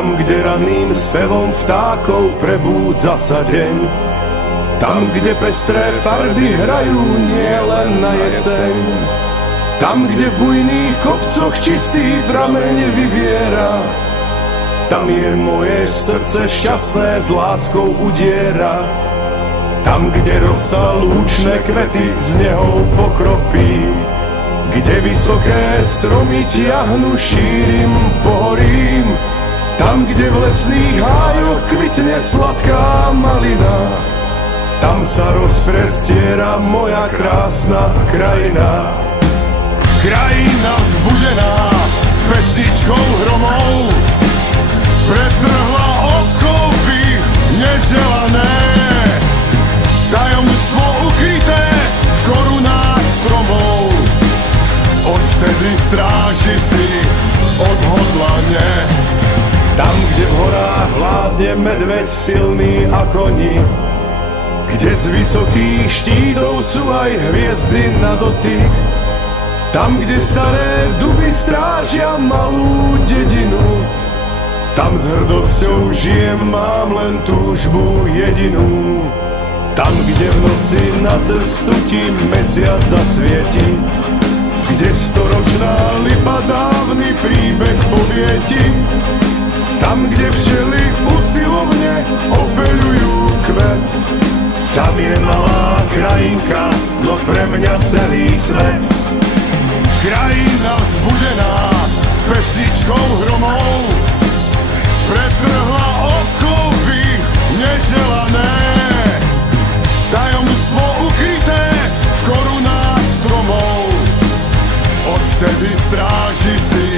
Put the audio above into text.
Tam, kde ranným spevom vtákov prebúdza sa deň, tam, kde pestré farby hrajú nielen na jeseň, tam, kde v bujných kopcoch čistý prameň vyviera, tam je moje srdce šťastné s láskou udiera. Tam, kde rosa lúčne kvety z neho pokropí, kde vysoké stromy tiahnu šírim pohorím, tam, kde v lesných hájoch kvitne sladká malina, tam sa rozprestiera moja krásna krajina. Krajina vzbudená pesničkou hromov pretrhla okovy neželané, tajomstvo ukryté v korunách stromov. Odvtedy stráži si odhodlane. Tam, kde v horách vládne medveď silný a koní, kde z vysokých štítov sú aj hviezdy na dotyk, tam, kde staré duby strážia malú dedinu, tam s hrdosťou žijem, mám len túžbu jedinú. Tam, kde v noci na cestu ti mesiac zasvieti, kde storočná lipa dávny príbeh povieti, tam, kde včely usilovne opeľujú kvet, tam je malá krajinka, no pre mňa celý svet. Krajina vzbudená pesničkou hromov pretrhla okovy neželané, tajomstvo ukryté v korunách stromov. Odvtedy stráži si